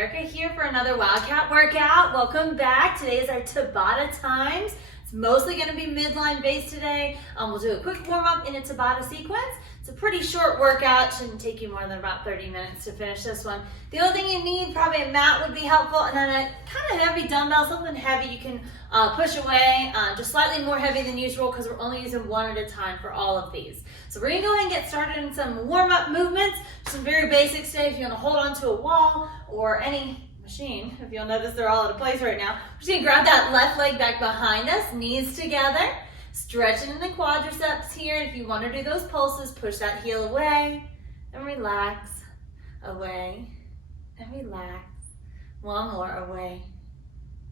Erica here for another Wildcat workout. Welcome back. Today is our Tabata Times. It's mostly going to be midline based today. We'll do a quick warm up in a Tabata sequence. It's a pretty short workout. Shouldn't take you more than about 30 minutes to finish this one. The only thing you need, probably a mat would be helpful, and then a kind of heavy dumbbell, something heavy you can push away, just slightly more heavy than usual because we're only using one at a time for all of these. So we're going to go ahead and get started in some warm-up movements, some very basics today. If you want to hold onto a wall or any machine, if you'll notice they're all out of place right now. We're just going to grab that left leg back behind us, knees together, stretching in the quadriceps here. If you want to do those pulses, push that heel away and relax, away and relax. One more, away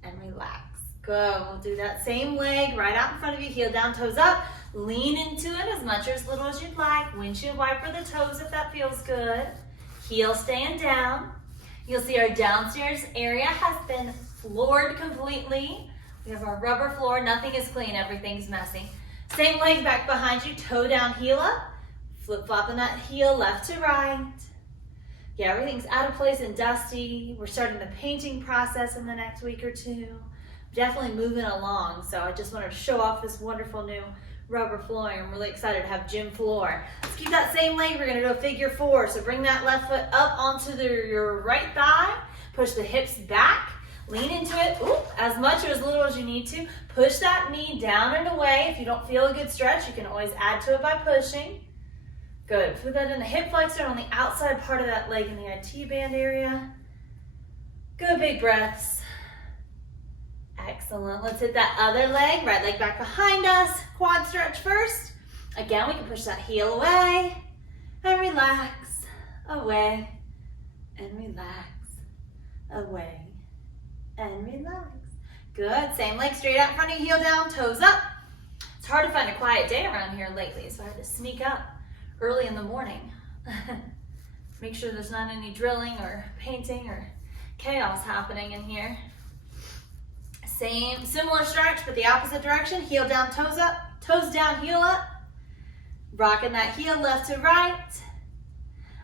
and relax. Good. We'll do that same leg right out in front of you, heel down, toes up. Lean into it as much or as little as you'd like. Windshield wiper the toes if that feels good. Heel staying down. You'll see our downstairs area has been floored completely. We have our rubber floor. Nothing is clean. Everything's messy. Same leg back behind you. Toe down, heel up. Flip-flopping that heel left to right. Yeah, everything's out of place and dusty. We're starting the painting process in the next week or two. Definitely moving along. So I just wanted to show off this wonderful new rubber flooring. I'm really excited to have gym floor. Let's keep that same leg. We're going to do a figure four. So bring that left foot up onto your right thigh. Push the hips back. Lean into it. Ooh, as much or as little as you need to. Push that knee down and away. If you don't feel a good stretch, you can always add to it by pushing. Good. Put that in the hip flexor on the outside part of that leg in the IT band area. Good big breaths. Excellent. Let's hit that other leg. Right leg back behind us. Quad stretch first. Again, we can push that heel away and relax. Away and relax. Away and relax. Good. Same leg straight out in front of you, heel down, toes up. It's hard to find a quiet day around here lately, so I had to sneak up early in the morning. Make sure there's not any drilling or painting or chaos happening in here. Similar stretch, but the opposite direction. Heel down, toes up. Toes down, heel up. Rocking that heel left to right.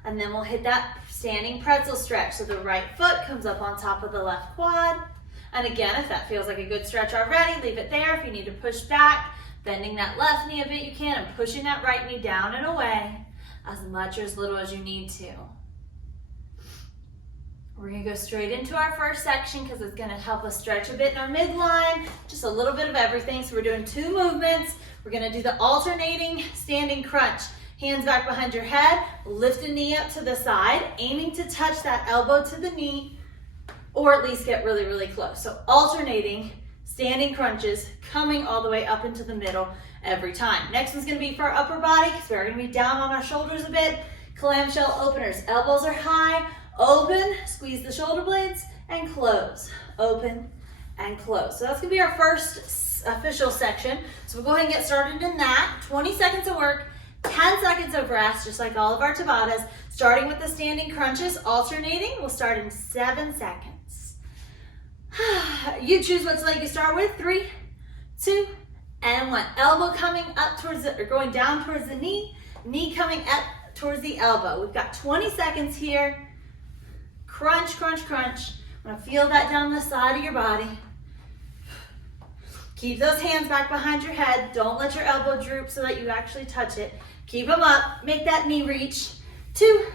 And then we'll hit that standing pretzel stretch. So the right foot comes up on top of the left quad. And again, if that feels like a good stretch already, leave it there. If you need to push back, bending that left knee a bit, you can, and pushing that right knee down and away as much or as little as you need to. We're going to go straight into our first section because it's going to help us stretch a bit in our midline, just a little bit of everything. So we're doing two movements. We're going to do the alternating standing crunch. Hands back behind your head, lift a knee up to the side, aiming to touch that elbow to the knee, or at least get really, really close. So alternating standing crunches, coming all the way up into the middle every time. Next one's going to be for our upper body because we're going to be down on our shoulders a bit. Clamshell openers. Elbows are high. Open, squeeze the shoulder blades, and close. Open and close. So that's going to be our first official section. So we'll go ahead and get started in that. 20 seconds of work, 10 seconds of rest, just like all of our Tabatas. Starting with the standing crunches, alternating. We'll start in 7 seconds. You choose which leg you start with. 3, 2, and 1. Elbow coming up towards or going down towards the knee. Knee coming up towards the elbow. We've got 20 seconds here. Crunch, crunch, crunch. I'm gonna feel that down the side of your body. Keep those hands back behind your head. Don't let your elbow droop so that you actually touch it. Keep them up. Make that knee reach. 2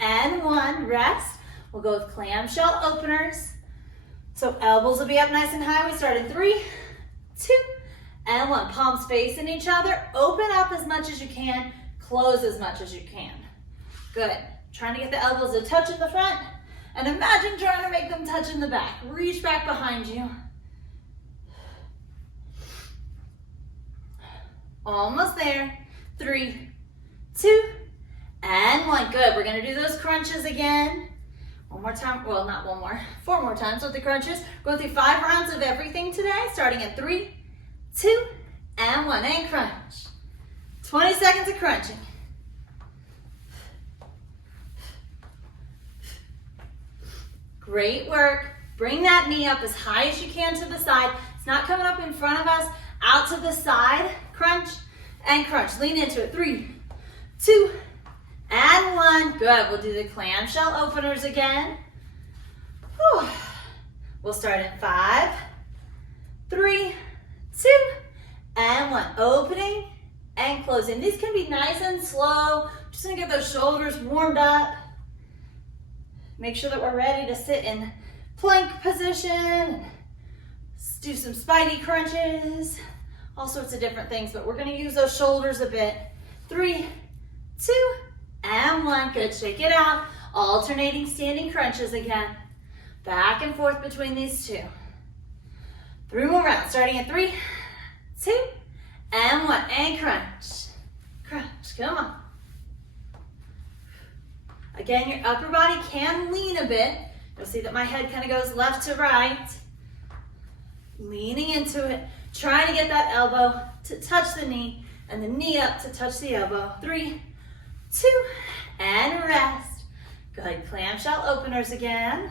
and 1. Rest. We'll go with clamshell openers. So elbows will be up nice and high. We start in 3, 2, and 1. Palms facing each other. Open up as much as you can. Close as much as you can. Good. Trying to get the elbows to touch in the front. And imagine trying to make them touch in the back. Reach back behind you. Almost there. 3, 2, and 1. Good. We're going to do those crunches again. One more time. Well, not one more. 4 more times with the crunches. Go through 5 rounds of everything today, starting at 3, 2, and 1. And crunch. 20 seconds of crunching. Great work. Bring that knee up as high as you can to the side. It's not coming up in front of us. Out to the side. Crunch and crunch. Lean into it. 3, 2, and 1. Good. We'll do the clamshell openers again. Whew. We'll start in 5, 3, 2, and 1. Opening and closing. These can be nice and slow. Just gonna get those shoulders warmed up. Make sure that we're ready to sit in plank position. Do some spidey crunches. All sorts of different things, but we're gonna use those shoulders a bit. 3, 2, and 1. Good, shake it out. Alternating standing crunches again. Back and forth between these two. 3 more rounds, starting at 3, 2, and 1. And crunch. Crunch, come on. Again, your upper body can lean a bit. You'll see that my head kind of goes left to right. Leaning into it, trying to get that elbow to touch the knee and the knee up to touch the elbow. 3, 2, and rest. Good, clamshell openers again.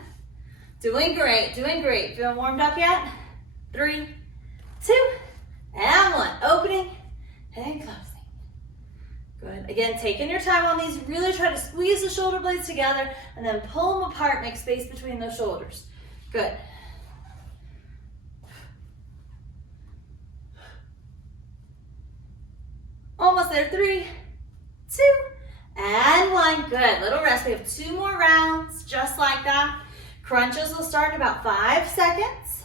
Doing great, doing great. Feeling warmed up yet? 3, 2, and 1. Opening and closing. Good. Again, taking your time on these. Really try to squeeze the shoulder blades together and then pull them apart. Make space between those shoulders. Good. Almost there. 3, 2, and 1. Good. Little rest. We have 2 more rounds, just like that. Crunches will start in about 5 seconds.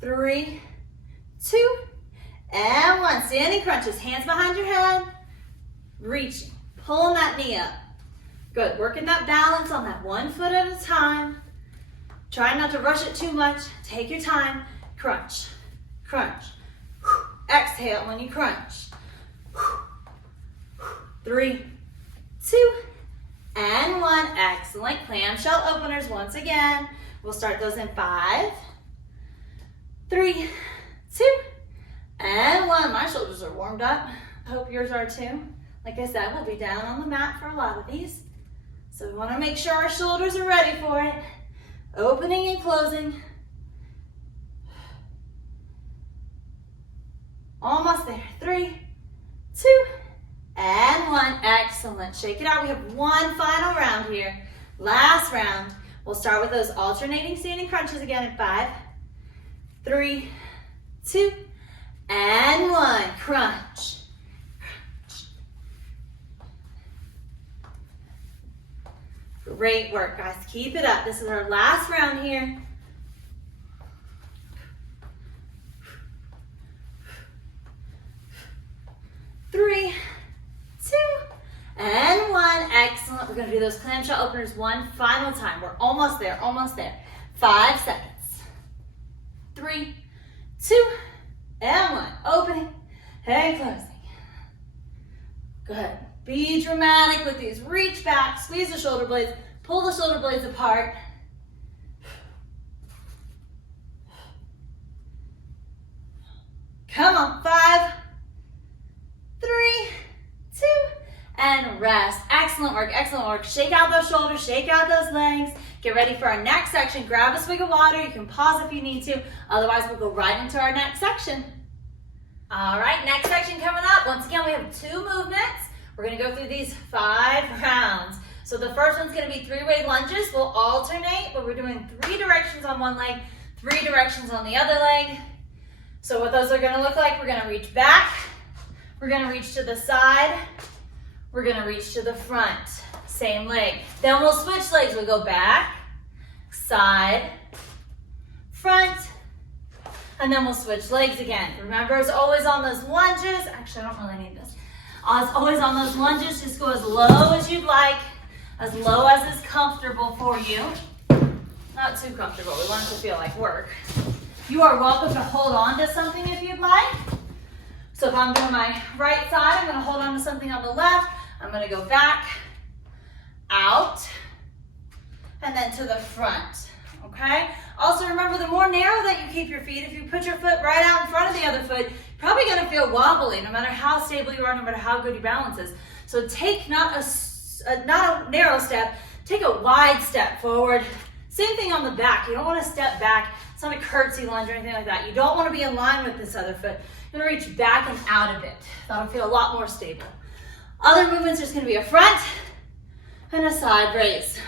3, 2, and 1. Standing crunches. Hands behind your head. Reaching. Pulling that knee up. Good. Working that balance on that 1 foot at a time. Try not to rush it too much. Take your time. Crunch. Crunch. Exhale when you crunch. 3, 2, and 1. Excellent. Clamshell openers once again. We'll start those in 5, 3, 2, and 1. My shoulders are warmed up. I hope yours are too. Like I said, we'll be down on the mat for a lot of these. So we want to make sure our shoulders are ready for it. Opening and closing. Almost there. 3, 2, and 1. Excellent. Shake it out. We have 1 final round here. Last round. We'll start with those alternating standing crunches again in 5, 3, 2, and 1. Crunch. Crunch. Great work, guys. Keep it up. This is our last round here. 3, 2, and 1. Excellent. We're going to do those clamshell openers 1 final time. We're almost there, almost there. 5 seconds. 3, 2, and 1. Opening and closing. Good. Be dramatic with these. Reach back, squeeze the shoulder blades, pull the shoulder blades apart. Come on. 5, 3, 2, and rest. Excellent work, excellent work. Shake out those shoulders, shake out those legs. Get ready for our next section. Grab a swig of water. You can pause if you need to. Otherwise, we'll go right into our next section. All right, next section coming up. Once again, we have 2 movements. We're gonna go through these 5 rounds. So the first one's gonna be 3-way lunges. We'll alternate, but we're doing 3 directions on one leg, 3 directions on the other leg. So what those are gonna look like, we're gonna reach back, we're gonna reach to the side, we're gonna reach to the front, same leg. Then we'll switch legs. We'll go back, side, front, and then we'll switch legs again. Remember, it's always on those lunges. Actually, I don't really need this. It's always on those lunges. Just go as low as you'd like, as low as is comfortable for you. Not too comfortable. We want it to feel like work. You are welcome to hold on to something if you'd like. So if I'm doing my right side, I'm going to hold on to something on the left. I'm going to go back, out, and then to the front, okay? Also remember, the more narrow that you keep your feet, if you put your foot right out in front of the other foot, you're probably going to feel wobbly no matter how stable you are, no matter how good your balance is. So take not a narrow step, take a wide step forward. Same thing on the back. You don't want to step back. It's not a curtsy lunge or anything like that. You don't want to be in line with this other foot. You're going to reach back and out a bit. That'll feel a lot more stable. Other movements, there's going to be a front and a side raise.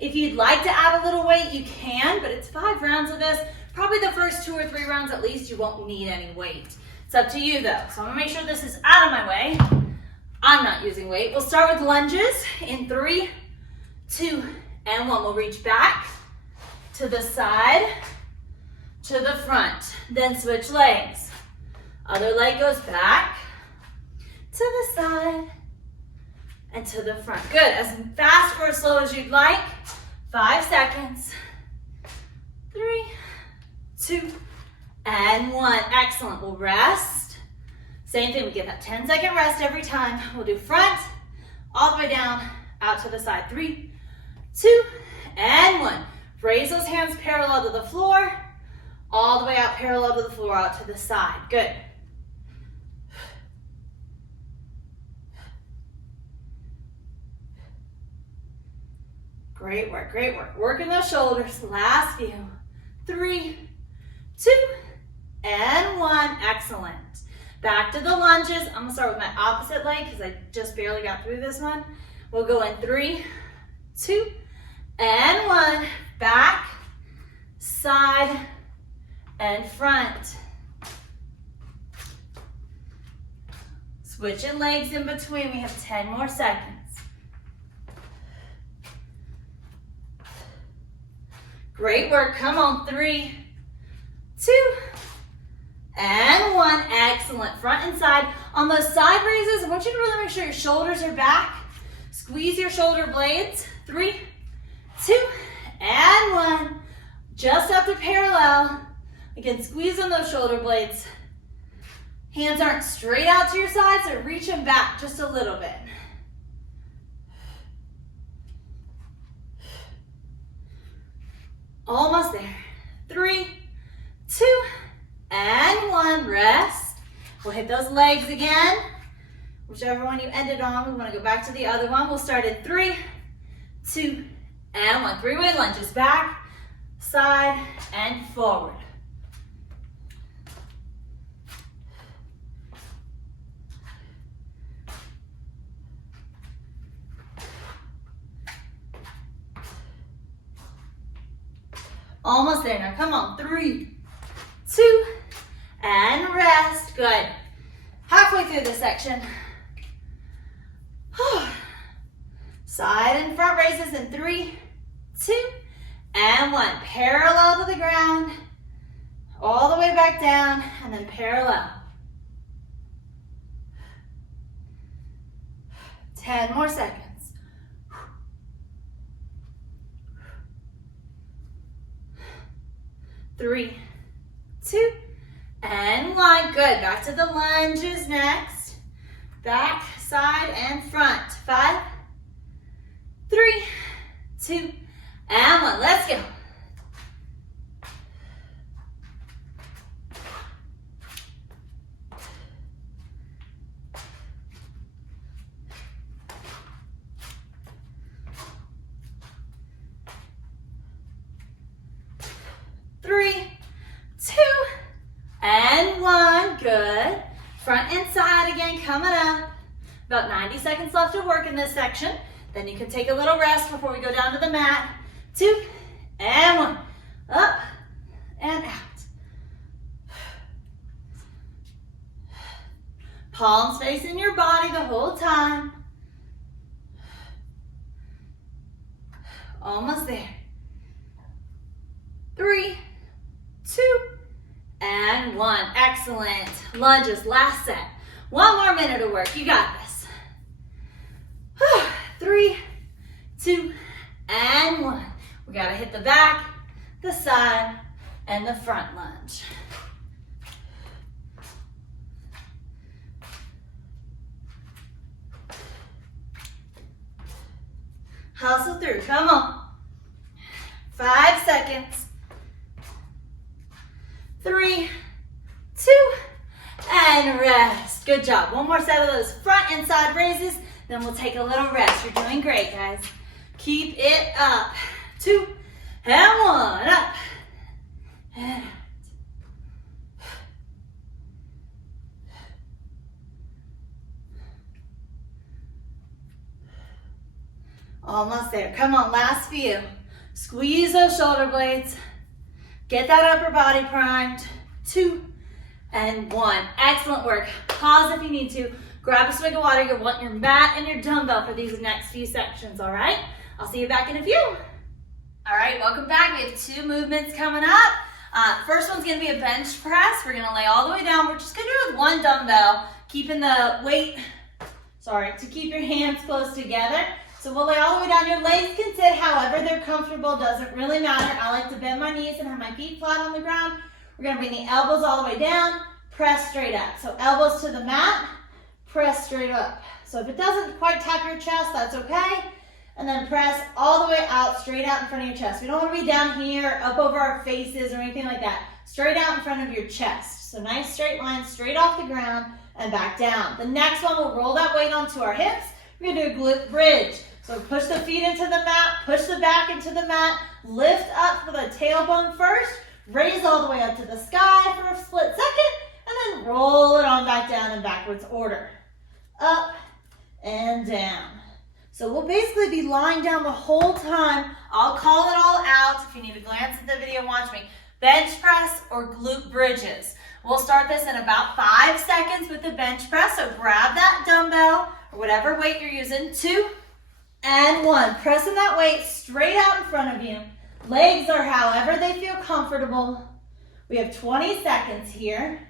If you'd like to add a little weight, you can, but it's 5 rounds of this. Probably the first 2 or 3 rounds at least, you won't need any weight. It's up to you though. So I'm gonna make sure this is out of my way. I'm not using weight. We'll start with lunges in 3, 2, and 1. We'll reach back to the side, to the front, then switch legs. Other leg goes back, to the side, and to the front. Good, as fast or as slow as you'd like. 5 seconds. 3, 2, and 1. Excellent, we'll rest. Same thing, we get that 10-second rest every time. We'll do front, all the way down, out to the side. 3, 2, and 1. Raise those hands parallel to the floor, all the way out parallel to the floor, out to the side. Good. Great work, great work. Working those shoulders. Last few. 3, 2, and 1. Excellent. Back to the lunges. I'm gonna start with my opposite leg because I just barely got through this one. We'll go in 3, 2, and 1. Back, side, and front. Switching legs in between. We have 10 more seconds. Great work. Come on. 3, 2, and 1. Excellent. Front and side. On those side raises, I want you to really make sure your shoulders are back. Squeeze your shoulder blades. 3, 2, and 1. Just up to parallel. Again, squeeze on those shoulder blades. Hands aren't straight out to your sides, so reach them back just a little bit. Almost there. 3, 2, and 1. Rest. We'll hit those legs again. Whichever one you ended on, we want to go back to the other one. We'll start in 3, 2, and 1. 3-way lunges. Back, side, and forward. Almost there. Now come on. 3, 2, and rest. Good. Halfway through this section. Side and front raises in 3, 2, and 1. Parallel to the ground. All the way back down, and then parallel. 10 more seconds. 3, 2, and 1. Good. Back to the lunges next. Back, side, and front. 5, 3, 2, and 1. Let's go. Good. Front and side again, coming up. About 90 seconds left to work in this section. Then you can take a little rest before we go down to the mat. 2, and 1. Up and out. Palms facing your body the whole time. Almost there. 3, 2, and 1. Excellent. Lunges, last set. 1 more minute of work. You got this. 3, 2, and 1. We gotta hit the back, the side, and the front lunge. Hustle through. Come on. 5 seconds. 3, 2, and rest. Good job. 1 more set of those front and side raises, then we'll take a little rest. You're doing great, guys. Keep it up. 2, and 1. Up and out. Almost there. Come on, last few. Squeeze those shoulder blades. Get that upper body primed. 2 and 1. Excellent work. Pause if you need to. Grab a swig of water. You'll want your mat and your dumbbell for these next few sections, all right? I'll see you back in a few. All right, welcome back. We have 2 movements coming up. First one's gonna be a bench press. We're gonna lay all the way down. We're just gonna do it with 1 dumbbell, keeping the weight, to keep your hands close together. So we'll lay all the way down. Your legs can sit however they're comfortable, doesn't really matter. I like to bend my knees and have my feet flat on the ground. We're gonna bring the elbows all the way down, press straight up. So elbows to the mat, press straight up. So if it doesn't quite tap your chest, that's okay. And then press all the way out, straight out in front of your chest. We don't wanna be down here, up over our faces or anything like that. Straight out in front of your chest. So nice straight line, straight off the ground and back down. The next one, we'll roll that weight onto our hips. We're gonna do a glute bridge. So push the feet into the mat, push the back into the mat, lift up for the tailbone first, raise all the way up to the sky for a split second, and then roll it on back down in backwards order. Up and down. So we'll basically be lying down the whole time. I'll call it all out. If you need to glance at the video, watch me. Bench press or glute bridges. We'll start this in about 5 seconds with the bench press. So grab that dumbbell or whatever weight you're using. 2 and 1. Pressing that weight straight out in front of you. Legs are however they feel comfortable. We have 20 seconds here.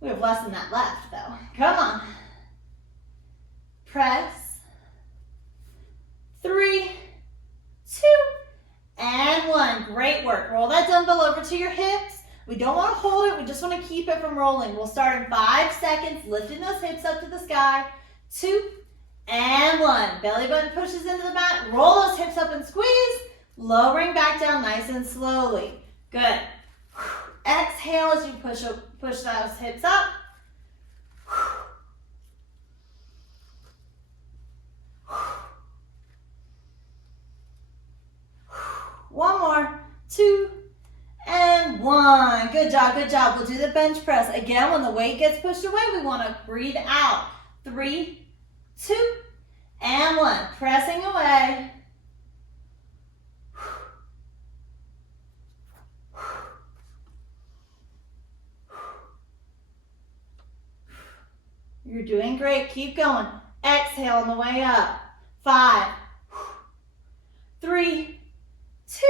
We have less than that left though. Come on. Press. 3, 2, and 1. Great work. Roll that dumbbell over to your hips. We don't want to hold it. We just want to keep it from rolling. We'll start in 5 seconds, lifting those hips up to the sky. 2 and 1. Belly button pushes into the mat. Roll those hips up and squeeze. Lowering back down nice and slowly. Good. Exhale as you push those hips up. One more. 2 and 1. Good job, good job. We'll do the bench press. Again, when the weight gets pushed away, we want to breathe out. 3, 2, and 1. Pressing away. You're doing great. Keep going. Exhale on the way up. 5, 3, 2,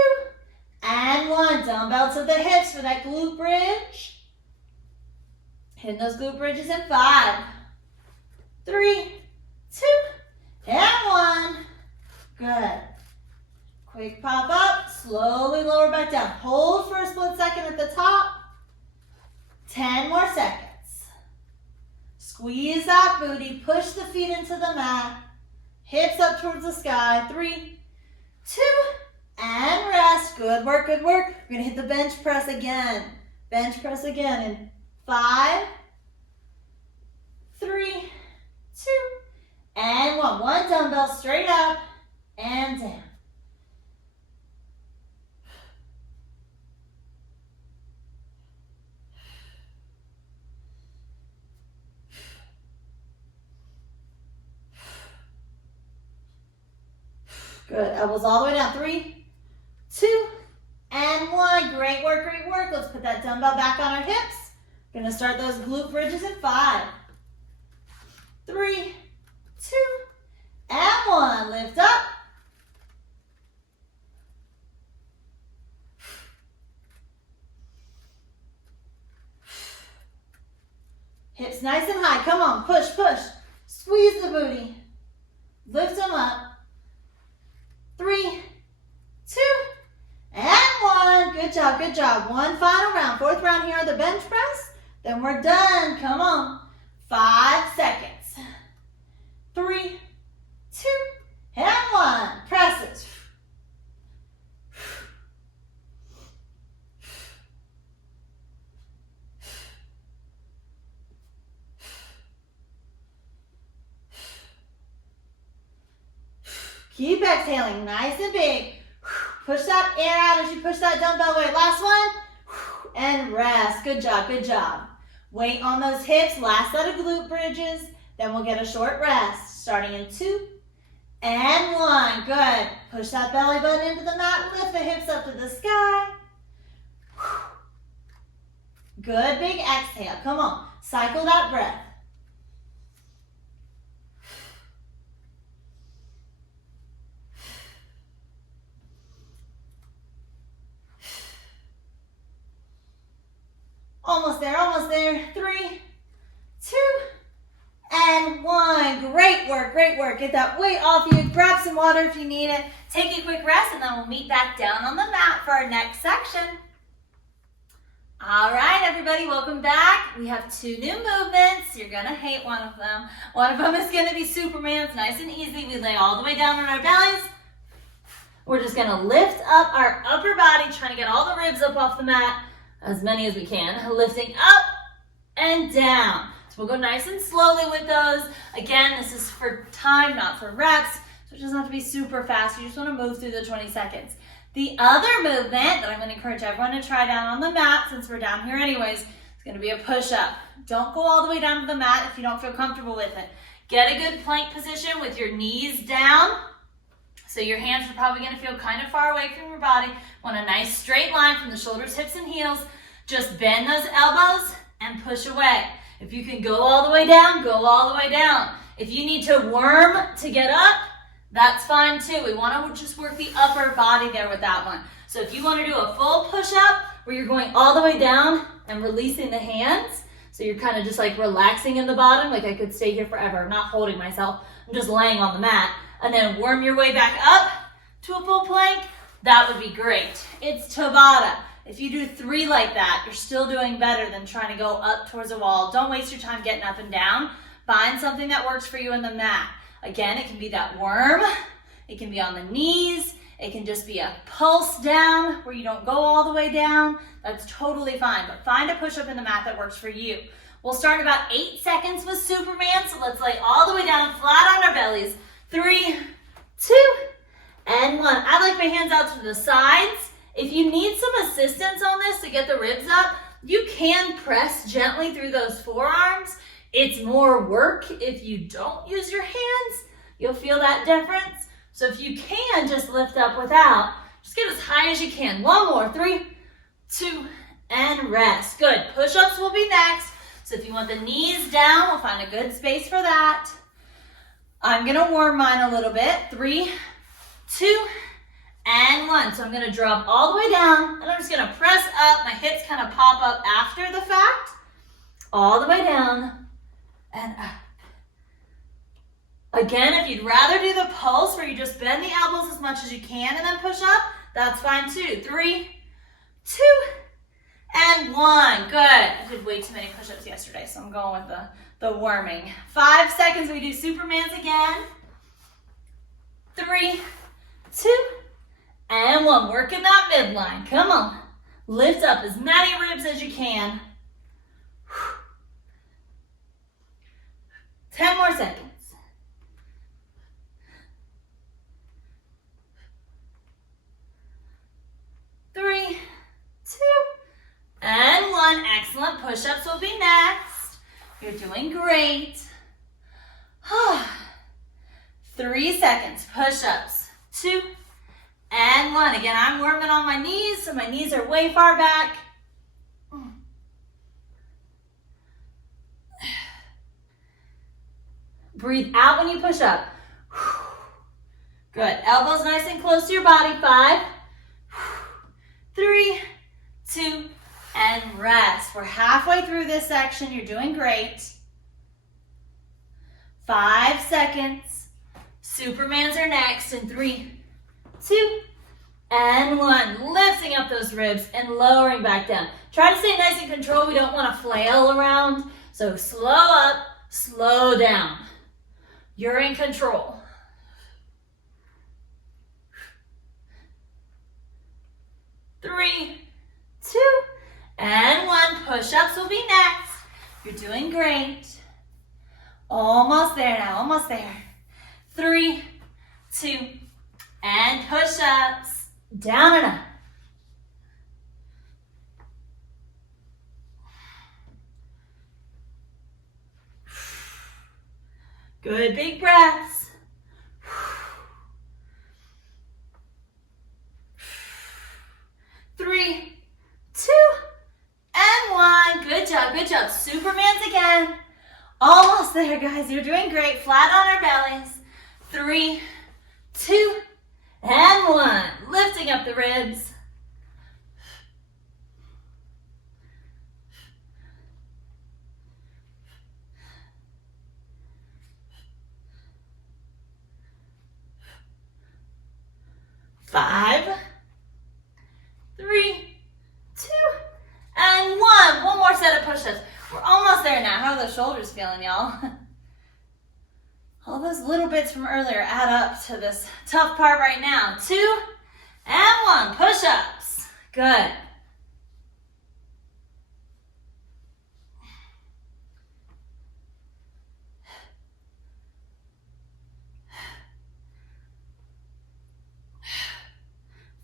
and 1. Dumbbell to the hips for that glute bridge. Hitting those glute bridges in 5, 3, 2, and 1. Good. Quick pop up. Slowly lower back down. Hold for a split second at the top. 10 more seconds. Squeeze that booty. Push the feet into the mat. Hips up towards the sky. 3, 2, and rest. Good work, good work. We're going to hit the bench press again. Bench press again in 5, 3, 2, and 1. 1 dumbbell straight up and down. Good. Elbows all the way down. 3, 2, and 1. Great work, great work. Let's put that dumbbell back on our hips. We're going to start those glute bridges in 5, 3, 2, and 1. Lift up. Hips nice and high. Come on. Push, push. Squeeze the booty. Lift them up. 3, 2, and 1. Good job, good job. 1 final round. 4th round here on the bench press. Then we're done. Come on. 5 seconds. 3, 2, and 1. Press it. Keep exhaling, nice and big. Push that air out as you push that dumbbell weight. Last one. And rest. Good job, good job. Weight on those hips. Last set of glute bridges. Then we'll get a short rest. Starting in 2 And 1. Good. Push that belly button into the mat. Lift the hips up to the sky. Good big exhale. Come on. Cycle that breath. Almost there, almost there. 3, 2, and 1. Great work, great work. Get that weight off you. Grab some water if you need it. Take a quick rest, and then we'll meet back down on the mat for our next section. All right, everybody, welcome back. We have 2 new movements. You're gonna hate one of them. One of them is gonna be Superman. It's nice and easy. We lay all the way down on our bellies. We're just gonna lift up our upper body, trying to get all the ribs up off the mat, as many as we can. Lifting up and down. So we'll go nice and slowly with those. Again, this is for time, not for reps. So it doesn't have to be super fast. You just wanna move through the 20 seconds. The other movement that I'm gonna encourage everyone to try down on the mat, since we're down here anyways, is gonna be a push-up. Don't go all the way down to the mat if you don't feel comfortable with it. Get a good plank position with your knees down. So your hands are probably gonna feel kind of far away from your body. Want a nice straight line from the shoulders, hips, and heels. Just bend those elbows and push away. If you can go all the way down, go all the way down. If you need to worm to get up, that's fine too. We want to just work the upper body there with that one. So if you want to do a full push-up where you're going all the way down and releasing the hands, so you're kind of just like relaxing in the bottom, like I could stay here forever. I'm not holding myself. I'm just laying on the mat. And then worm your way back up to a full plank, that would be great. It's Tabata. If you do 3 like that, you're still doing better than trying to go up towards a wall. Don't waste your time getting up and down. Find something that works for you in the mat. Again, it can be that worm. It can be on the knees. It can just be a pulse down where you don't go all the way down. That's totally fine, but find a push-up in the mat that works for you. We'll start in about 8 seconds with Superman, so let's lay all the way down flat on our bellies. 3, 2, and 1. I like my hands out to the sides. If you need some assistance on this to get the ribs up, you can press gently through those forearms. It's more work if you don't use your hands. You'll feel that difference. So if you can just lift up without, just get as high as you can. 1 more. 3, 2, and rest. Good. Push-ups will be next. So if you want the knees down, we'll find a good space for that. I'm gonna warm mine a little bit. 3, 2, and 1. So I'm gonna drop all the way down, and I'm just gonna press up. My hips kind of pop up after the fact. All the way down and up. Again, if you'd rather do the pulse where you just bend the elbows as much as you can and then push up, that's fine too. 3, 2, and 1. Good. I did way too many push-ups yesterday, so I'm going with the worming. 5 seconds, we do Supermans again. 3, 2, and 1. Working that midline. Come on. Lift up as many ribs as you can. 10 more seconds. 3, 2, and 1. Excellent. Push-ups will be next. You're doing great. 3 seconds. Push-ups. 2, and 1. Again, I'm worming on my knees, so my knees are way far back. Breathe out when you push up. Good. Elbows nice and close to your body. 5, 3, 2, and rest. We're halfway through this section. You're doing great. 5 seconds. Supermans are next in 3, 2, and 1. Lifting up those ribs and lowering back down. Try to stay nice and controlled. We don't want to flail around. So slow up, slow down. You're in control. 3, 2, and 1. Push-ups will be next. You're doing great. Almost there now, almost there. 3, 2, and push-ups. Down and up. Good big breaths. there, guys. You're doing great. Flat on our bellies. 3, 2, and 1. Lifting up the ribs. Five, 3, 2, and 1. One more set of push-ups. We're almost there now. How are those shoulders feeling, y'all? All those little bits from earlier add up to this tough part right now. 2 and 1. Push-ups. Good.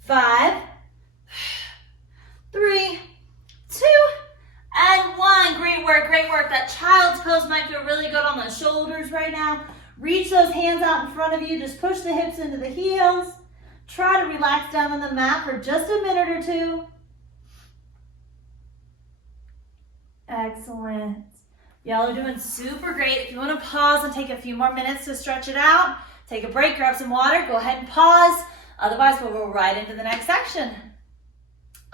Five, 3, 2, and 1. Great work, great work. That child's pose might feel really good on the shoulders right now. Reach those hands out in front of you. Just push the hips into the heels. Try to relax down on the mat for just a minute or two. Excellent. Y'all are doing super great. If you want to pause and take a few more minutes to stretch it out, take a break, grab some water, go ahead and pause. Otherwise, we'll go right into the next section.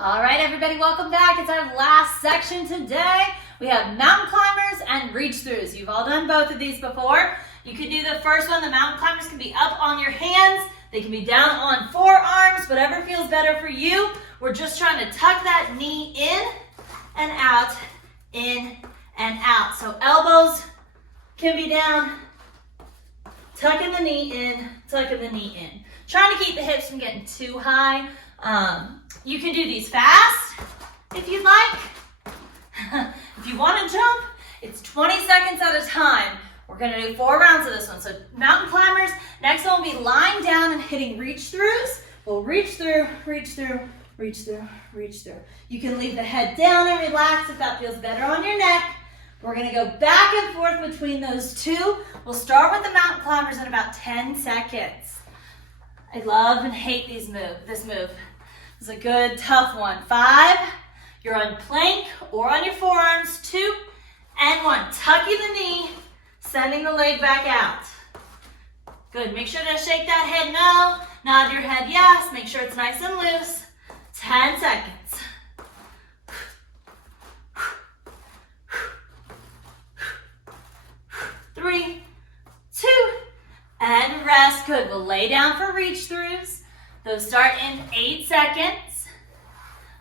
All right, everybody, welcome back. It's our last section today. We have mountain climbers and reach throughs. You've all done both of these before. You can do the first one. The mountain climbers can be up on your hands. They can be down on forearms, whatever feels better for you. We're just trying to tuck that knee in and out, in and out. So elbows can be down, tucking the knee in, tucking the knee in. Trying to keep the hips from getting too high. You can do these fast if you'd like. If you want to jump, it's 20 seconds at a time. We're going to do 4 rounds of this one. So mountain climbers, next one will be lying down and hitting reach throughs. We'll reach through, reach through, reach through, reach through. You can leave the head down and relax if that feels better on your neck. We're going to go back and forth between those two. We'll start with the mountain climbers in about 10 seconds. I love and hate this move. This is a good, tough one. 5, you're on plank or on your forearms. 2 and 1. Tucking the knee, sending the leg back out. Good, make sure to shake that head no, nod your head yes, make sure it's nice and loose. 10 seconds. 3, 2, and rest. Good. We'll lay down for reach throughs. Those start in 8 seconds.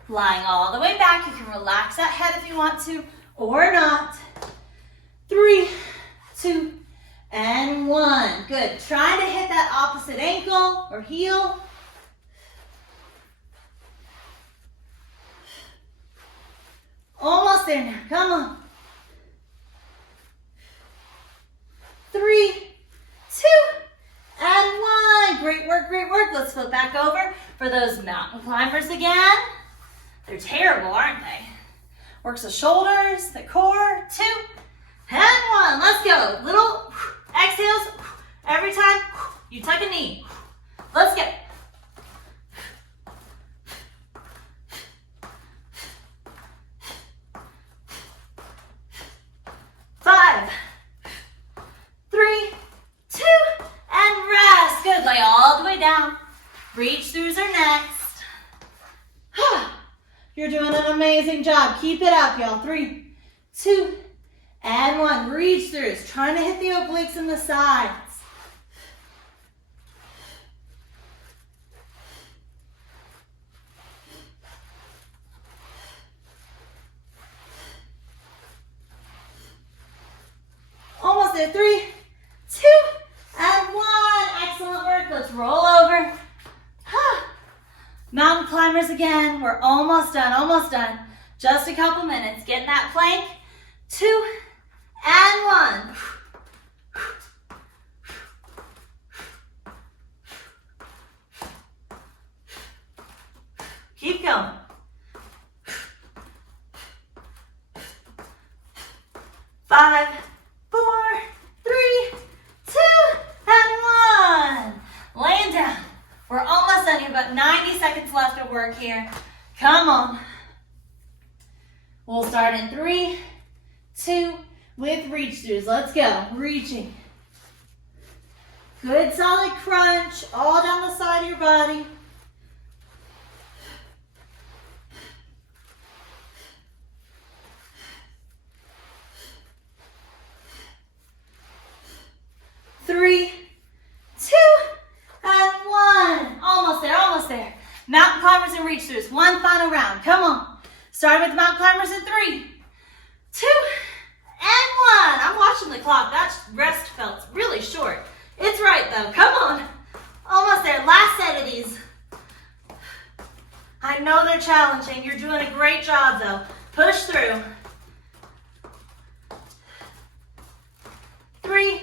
Lying all the way back. You can relax that head if you want to or not. 3, 2, and 1. Good. Try to hit that opposite ankle or heel. Almost there now. Come on. 3, 2, and 1. Great work, great work. Let's flip back over for those mountain climbers again. They're terrible, aren't they? Works the shoulders, the core. 2 and 1. Let's go. Little exhales every time you tuck a knee. Let's go. 5, 3, 2, and rest. Good. Lay all the way down. Reach throughs are next. You're doing an amazing job. Keep it up, y'all. 3, 2, and 1. Reach throughs. Trying to hit the obliques and the sides. Almost there. 3, 2, and 1. Excellent work. Let's roll over. Mountain climbers again. We're almost done, almost done. Just a couple minutes. Get in that plank. 2 and 1. Keep going. 5, 4, 3, 2, and 1. Laying down. We're almost done. You have about 90 seconds left of work here. Come on. We'll start in 3, 2, with reach throughs. Let's go. Reaching. Good solid crunch all down the side of your body. Three, two, and one. Almost there, almost there. Mountain climbers and reach throughs. One final round. Come on. Starting with the mountain climbers in 3, 2, and 1. I'm watching the clock. That rest felt really short. It's right though. Come on. Almost there. Last set of these. I know they're challenging. You're doing a great job though. Push through. 3,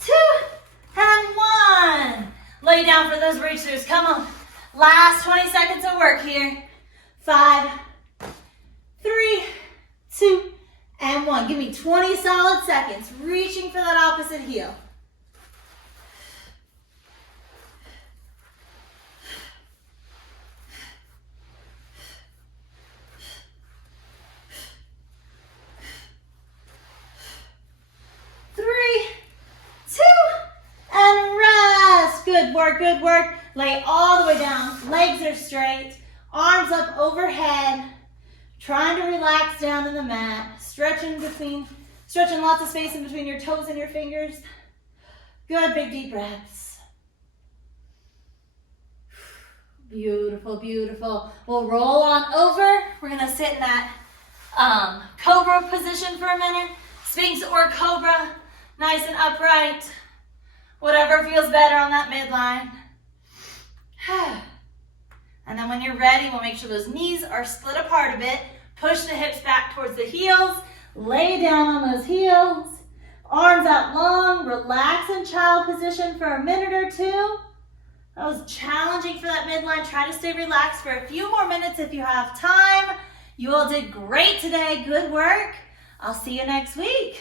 2, and 1. Lay down for those reach throughs. Come on. Last 20 seconds of work here. 5, 3, 2, and 1. Give me 20 solid seconds. Reaching for that opposite heel. Good work. Lay all the way down. Legs are straight. Arms up overhead. Trying to relax down in the mat. Stretching lots of space in between your toes and your fingers. Good, big deep breaths. Beautiful, beautiful. We'll roll on over. We're gonna sit in that cobra position for a minute. Sphinx or cobra. Nice and upright. Whatever feels better on that midline. And then when you're ready, we'll make sure those knees are split apart a bit. Push the hips back towards the heels. Lay down on those heels. Arms out long. Relax in child position for a minute or two. That was challenging for that midline. Try to stay relaxed for a few more minutes if you have time. You all did great today. Good work. I'll see you next week.